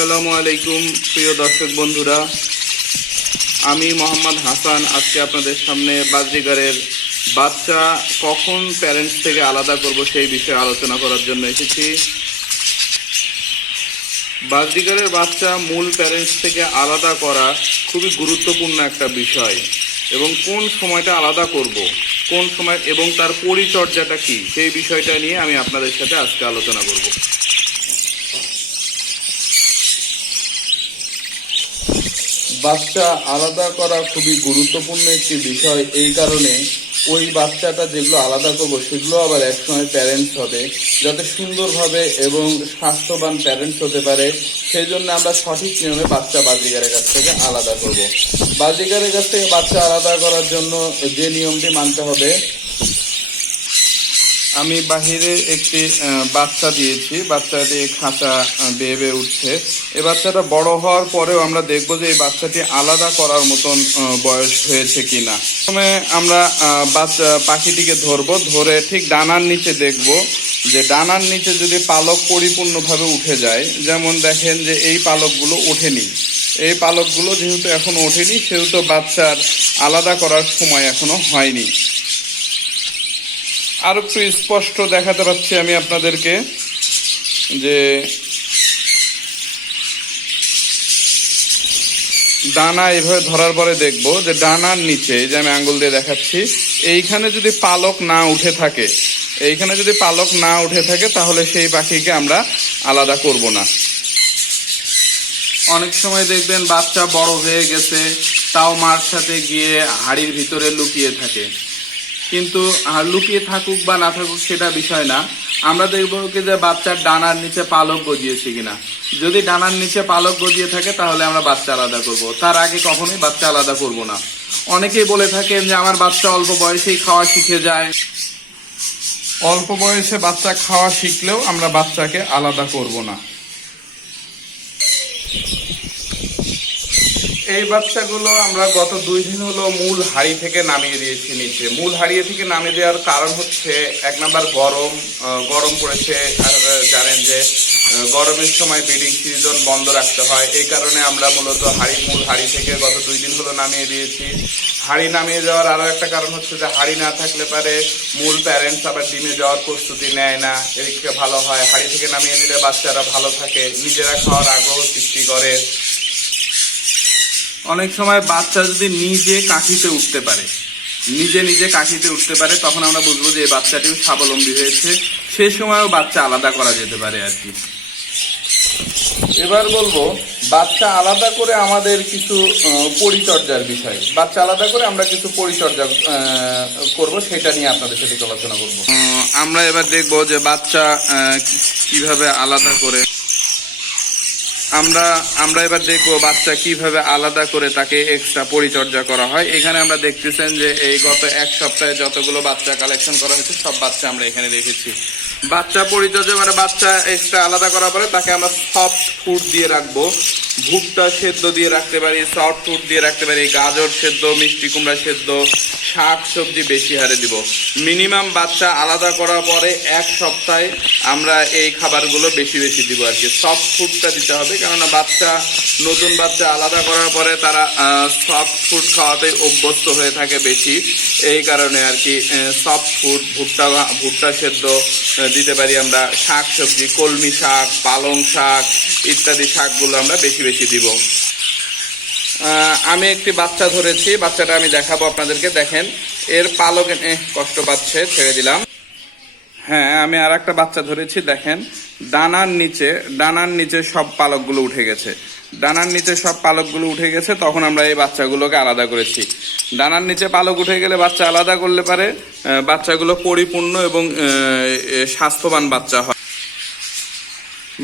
আসসালামু আলাইকুম প্রিয় দর্শক বন্ধুরা, আমি মোহাম্মদ হাসান আজকে আপনাদের সামনে বাজরিগারের বাচ্চা কখন প্যারেন্টস থেকে আলাদা করব সেই বিষয়ে আলোচনা করার জন্য এসেছি। বাজরিগারের বাচ্চা মূল প্যারেন্টস থেকে আলাদা করা খুবই গুরুত্বপূর্ণ একটা বিষয়, এবং কোন সময়টা আলাদা করব, কোন সময় এবং তার পরিচর্যাটা কি, সেই বিষয়টা নিয়ে আমি আপনাদের সাথে আজকে আলোচনা করব। বাচ্চা আলাদা করা খুবই গুরুত্বপূর্ণ একটি বিষয়, এই কারণে ওই বাচ্চাটা যেগুলো আলাদা করবো সেগুলো আবার একসময় প্যারেন্টস হবে, যাতে সুন্দরভাবে এবং স্বাস্থ্যবান প্যারেন্টস হতে পারে। সেই জন্য আমরা সঠিক নিয়মে বাচ্চা বাজরিগারের কাছ থেকে আলাদা করব। বাজরিগারের কাছ থেকে বাচ্চা আলাদা করার জন্য যে নিয়মটি মানতে হবে, আমি বাহিরে একটি বাচ্চা দিয়েছি, বাচ্চাটি খাঁচা বেয়ে বেয়ে উঠছে। এই বাচ্চাটা বড় হওয়ার পরেও আমরা দেখব যে এই বাচ্চাটি আলাদা করার মতন বয়স হয়েছে কিনা। প্রথমে আমরা বাচ্চা পাখিটিকে ধরবো, ধরে ঠিক ডানার নিচে দেখব যে ডানার নিচে যদি পালক পরিপূর্ণভাবে উঠে যায়, যেমন দেখেন যে এই পালকগুলো ওঠেনি, এই পালকগুলো যেহেতু এখনো ওঠেনি সেহেতু বাচ্চার আলাদা করার সময় এখনো হয়নি। আর একটু স্পষ্ট দেখাতে পাচ্ছি আমি আপনাদেরকে যে ডানা এইভাবে ধরার পরে দেখব যে ডানার নিচে, যে আমি আঙ্গুল দিয়ে দেখাচ্ছি, এইখানে যদি পালক না উঠে থাকে, এইখানে যদি পালক না উঠে থাকে তাহলে সেই পাখিকে আমরা আলাদা করব না। অনেক সময় দেখবেন বাচ্চা বড় হয়ে গেছে, তাও মার সাথে গিয়ে হাড়ির ভিতরে লুকিয়ে থাকে, কিন্তু লুকিয়ে থাকুক বা না থাকুক সেটা বিষয় না, আমরা দেখবো কি যে বাচ্চার ডানার নিচে পালক গজিয়েছে কিনা। যদি ডানার নিচে পালক গজিয়ে থাকে তাহলে আমরা বাচ্চা আলাদা করব, তার আগে কখনোই বাচ্চা আলাদা করব না। অনেকেই বলে থাকেন যে আমার বাচ্চা অল্প বয়সেই খাওয়া শিখে যায়। অল্প বয়সে বাচ্চা খাওয়া শিখলেও আমরা বাচ্চাকে আলাদা করব না। এই বাচ্চাগুলো আমরা গত 2 দিন হলো মূল হাড়ি থেকে নামিয়ে দিয়েছি নিচে। মূল হাড়ি থেকে নামিয়ে দেওয়ার কারণ হচ্ছে, এক নাম্বার গরম পড়েছে, আর জানেন যে গরমের সময় ব্রিডিং সিজন বন্ধ রাখতে হয়, এই কারণে আমরা মূলত মূল হাড়ি থেকে গত 2 দিন হলো নামিয়ে দিয়েছি। হাড়ি নামিয়ে যাওয়ার আরো একটা কারণ হচ্ছে যে হাড়ি না থাকলে পারে মূল প্যারেন্টস আবার ডিমে যাওয়ার প্রস্তুতি নেয় না, এদিকে ভালো হয়। হাড়ি থেকে নামিয়ে দিলে বাচ্চারা ভালো থাকে, নিজেরা খাওয়ার আগ্রহ সৃষ্টি করে। অনেক সময় বাচ্চা যদি নিজে কাঠিতে উঠতে পারে, নিজে কাঠিতে উঠতে পারে, তখন আমরা বুঝবো যে এই বাচ্চাটিও স্বাবলম্বী হয়েছে, সে সময়ও বাচ্চা আলাদা করা যেতে পারে আর কি। এবার বলবো বাচ্চা আলাদা করে আমাদের কিছু পরিচর্যার বিষয়। বাচ্চা আলাদা করে আমরা কিছু পরিচর্যা করব, সেটা নিয়ে আপনাদের সাথে আলোচনা করব। আমরা এবার দেখবো যে বাচ্চা কিভাবে আলাদা করে, আমরা এবার দেখবো বাচ্চা কিভাবে আলাদা করে তাকে এক্সট্রা পরিচর্যা করা হয়। এখানে আমরা দেখতেছেন যে এই গত 1 সপ্তাহে যতগুলো বাচ্চা কালেকশন করা হয়েছে সব বাচ্চা আমরা এখানে রেখেছি। বাচ্চা পরিচর্যা মানে বাচ্চা এক্সট্রা আলাদা করার পরে তাকে আমরা সফট ফুড দিয়ে রাখবো। ভুট্টা সেদ্ধ দিয়ে রাখতে পারি, সফট ফুড দিয়ে রাখতে পারি, গাজর সেদ্ধ, মিষ্টি কুমড়া সেদ্ধ, শাক সবজি বেশি হারে দিব। মিনিমাম বাচ্চা আলাদা করার পরে 1 সপ্তাহে আমরা এই খাবারগুলো বেশি বেশি দিব আর কি। সফট ফুডটা দিতে হবে, কেননা নতুন বাচ্চা আলাদা করার পরে তারা সফট ফুড খাওয়াতে অভ্যস্ত হয়ে থাকে বেশি, এই কারণে আর কি। সফট ফুড, ভুট্টা সেদ্ধ দিতে পারি আমরা, শাক সবজি, কলমি শাক, পালং শাক ইত্যাদি শাকগুলো আমরা বেশি বেশি দিব। আমি একটি বাচ্চা ধরেছি, বাচ্চাটা আমি দেখাবো আপনাদেরকে। দেখেন এর পালক কষ্ট পাচ্ছে, ছেড়ে দিলাম। হ্যাঁ, আমি আর একটা বাচ্চা ধরেছি, দেখেন ডানার নিচে সব পালকগুলো উঠে গেছে। ডানার নিচে সব পালকগুলো উঠে গেছে, তখন আমরা এই বাচ্চাগুলোকে আলাদা করেছি। ডানার নিচে পালক উঠে গেলে বাচ্চা আলাদা করলে পারে বাচ্চাগুলো পরিপূর্ণ এবং স্বাস্থ্যবান বাচ্চা হয়।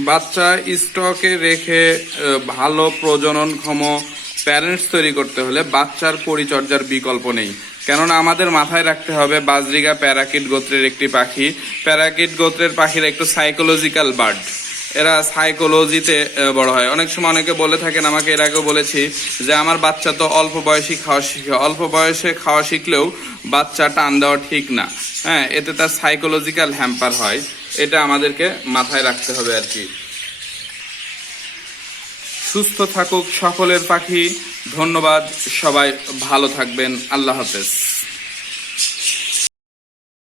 বাচ্চা স্টকে রেখে ভালো প্রজননক্ষম প্যারেন্টস তৈরি করতে হলে বাচ্চার পরিচর্যার বিকল্প নেই, কেননা আমাদের মাথায় রাখতে হবে বাজরিগা প্যারাকিট গোত্রের একটি পাখি। প্যারাকিট গোত্রের পাখিরা একটু সাইকোলজিক্যাল বার্ড, এরা সাইকোলজিতে বড় হয়। অনেক সময় অনেকে বলে থাকেন, আমাকে এর আগেও বলেছি, যে আমার বাচ্চা তো অল্প বয়সেই খাওয়া শিখে। অল্প বয়সে খাওয়া শিখলেও বাচ্চা টান দেওয়া ঠিক না, হ্যাঁ, এতে তার সাইকোলজিক্যাল হ্যাম্পার হয়। এটা আমাদেরকে মাথায় রাখতে হবে আর কি। সুস্থ থাকুক সকলের পাখি। ধন্যবাদ, সবাই ভালো থাকবেন। আল্লাহ হাফেজ।